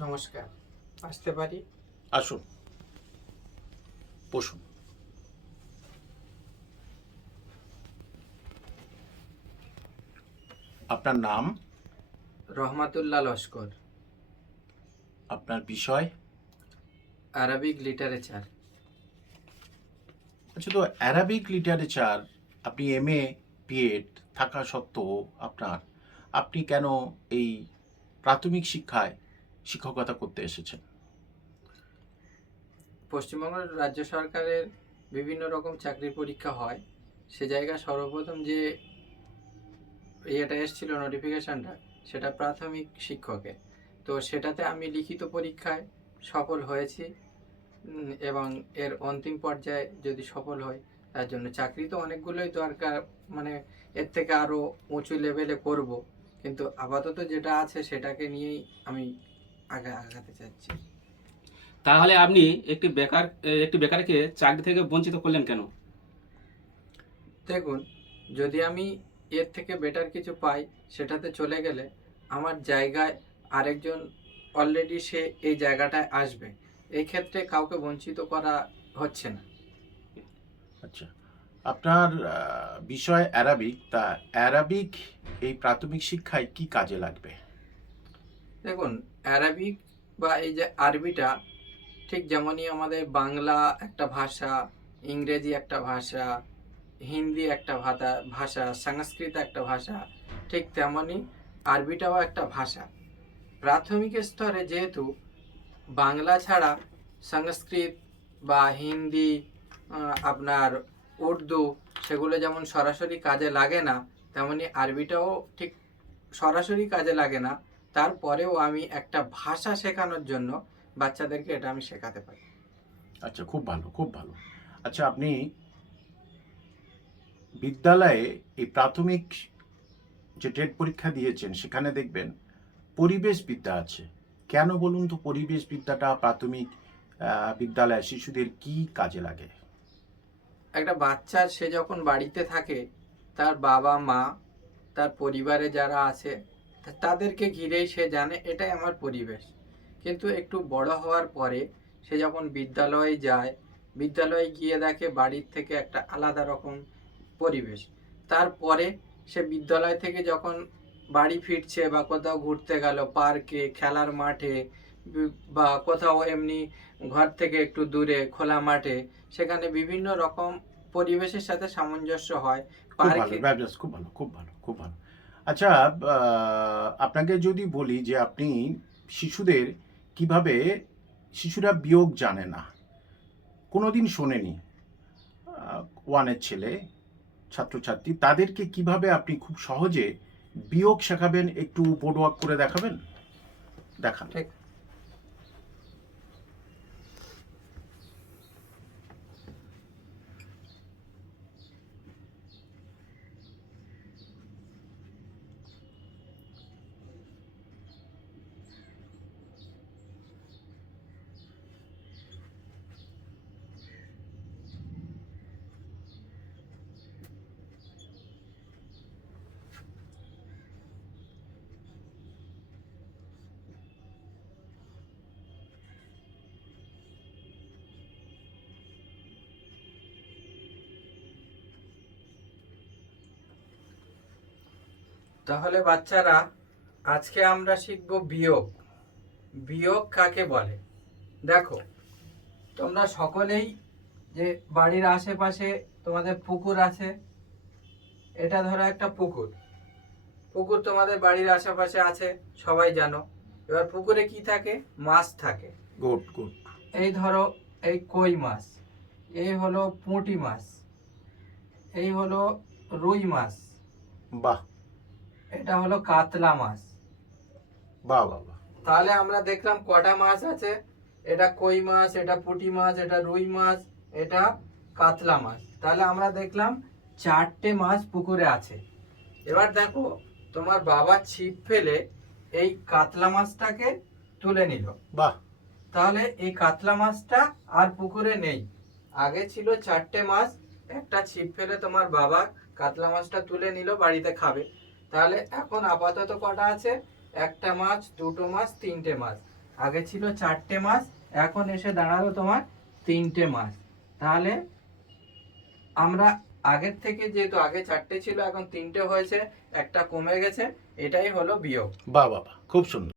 নমস্কার। আসতে পারি? আসুন। বসুন। আপনার নাম? রহমাতুল্লাহ লস্কর। আপনার বিষয়? Arabic literature. আচ্ছা তো অ্যারাবিক লিটারেচার আপনি এম এ বিএড থাকা সত্ত্বেও আপনার আপনি কেন এই প্রাথমিক শিক্ষায় শিক্ষকতা করতে এসেছেন? পশ্চিমবঙ্গ রাজ্য সরকারের বিভিন্ন রকম চাকরির পরীক্ষা হয়। সে জায়গায় সর্বপ্রথম যে ইয়েটা এসেছিল নোটিফিকেশনটা সেটা প্রাথমিক শিক্ষকের। তো সেটাতে আমি লিখিত পরীক্ষায় সফল হয়েছি এবং এর অন্তিম পর্যায়ে যদি সফল হয়, তার জন্য চাকরি তো অনেকগুলোই দরকার মানে এর থেকে আরও উঁচু লেভেলে করব। কিন্তু আপাতত যেটা আছে সেটাকে নিয়েই আমি আগে আগাতে চাচ্ছি। তাহলে আপনি একটি বেকার একটি বেকারকে চাকরি থেকে বঞ্চিত করলেন কেন? দেখুন যদি আমি এর থেকে বেটার কিছু পাই সেটাতে চলে গেলে আমার জায়গায় আরেকজন অলরেডি সে এই জায়গাটায় আসবে। এই ক্ষেত্রে কাউকে বঞ্চিত করা হচ্ছে না। আচ্ছা আপনার বিষয় অ্যারাবিক তা অ্যারাবিক এই প্রাথমিক শিক্ষায় কি কাজে লাগবে? দেখুন অ্যারাবিক বা এই যে আরবিটা, ঠিক যেমনই আমাদের বাংলা একটা ভাষা, ইংরেজি একটা ভাষা, হিন্দি একটা ভাষা ভাষা, সংস্কৃত একটা ভাষা, ঠিক তেমনই আরবিটাও একটা ভাষা। প্রাথমিক স্তরে যেহেতু বাংলা ছাড়া সংস্কৃত বা হিন্দি আপনার উর্দু সেগুলো যেমন সরাসরি কাজে লাগে না তেমনি আরবিটাও ঠিক সরাসরি কাজে লাগে না। তারপরেও আমি একটা ভাষা শেখানোর জন্য বাচ্চাদেরকে এটা আমি শেখাতে পারি। আচ্ছা খুব ভালো খুব ভালো। আচ্ছা আপনি বিদ্যালয়ে এই প্রাথমিক যে টেট পরীক্ষা দিয়েছেন সেখানে দেখবেন পরিবেশ বিদ্যা আছে। কেন বলুন তো পরিবেশ বিদ্যাটা প্রাথমিক বিদ্যালয়ে শিশুদের কি কাজে লাগে? একটা বাচ্চা সে যখন বাড়িতে থাকে তার বাবা মা তার পরিবারে যারা আছে তাদেরকে ঘিরেই সে জানে এটাই আমার পরিবেশ। কিন্তু একটু বড় হওয়ার পরে সে যখন বিদ্যালয়ে যায় বিদ্যালয়ে গিয়ে দেখে বাড়ির থেকে একটা আলাদা রকম পরিবেশ। তারপরে সে বিদ্যালয় থেকে যখন বাড়ি ফিরছে বা কোথাও ঘুরতে গেল পার্কে খেলার মাঠে বা কোথাও এমনি ঘর থেকে একটু দূরে খোলা মাঠে সেখানে বিভিন্ন রকম পরিবেশের সাথে সামঞ্জস্য হয়। পার্কে খুব ভালো খুব ভালো খুব ভালো। আচ্ছা আপনাকে যদি বলি যে আপনি শিশুদের কীভাবে, শিশুরা বিয়োগ জানে না কোনো দিন শোনেনি ওয়ানের ছেলে, ছাত্রছাত্রী, তাদেরকে কীভাবে আপনি খুব সহজে বিয়োগ শেখাবেন, একটু বোর্ড করে দেখাবেন? দেখান। ঠিক। তাহলে বাচ্চারা আজকে আমরা শিখব বিয়োগ। বিয়োগ কাকে বলে? দেখো তোমরা সকলেই যে বাড়ির আশেপাশে তোমাদের পুকুর আছে এটা ধরো একটা পুকুর। পুকুর তোমাদের বাড়ির আশেপাশে আছে সবাই জানো। এবার পুকুরে কি থাকে? মাছ থাকে। গুড গুড এই ধরো এই কই মাছ এই হলো পুঁটি মাছ এই হলো রুই মাছ। বাহ। এটা হলো কাতলা মাছ। বাহ বাহ তাহলে আমরা দেখলাম কটা মাছ আছে। এটা কই মাছ এটা পুঁটি মাছ এটা রুই মাছ এটা কাতলা মাছ। তাহলে আমরা দেখলাম চারটে মাছ পুকুরে আছে। এবার দেখো তোমার বাবা ছিপ ফেলে এই কাতলা মাছটাকে তুলে নিল। বাহ। তাহলে এই কাতলা মাছটা আর পুকুরে নেই। আগে ছিল চারটে মাছ একটা ছিপ ফেলে তোমার বাবা কাতলা মাছটা তুলে নিল বাড়িতে খাবে। তাহলে এখন আপাতত কটা আছে? একটা মাছ, দুটো মাছ, তিনটে মাছ। আগে ছিল চারটে মাছ, এখন এসে দাঁড়াল তোমার তিনটে মাছ। তাহলে আমরা আগের থেকে যেহেতু আগে চারটে ছিল, এখন তিনটে হয়েছে, একটা কমে গেছে, এটাই হলো বিয়োগ। বা বাবা খুব সুন্দর।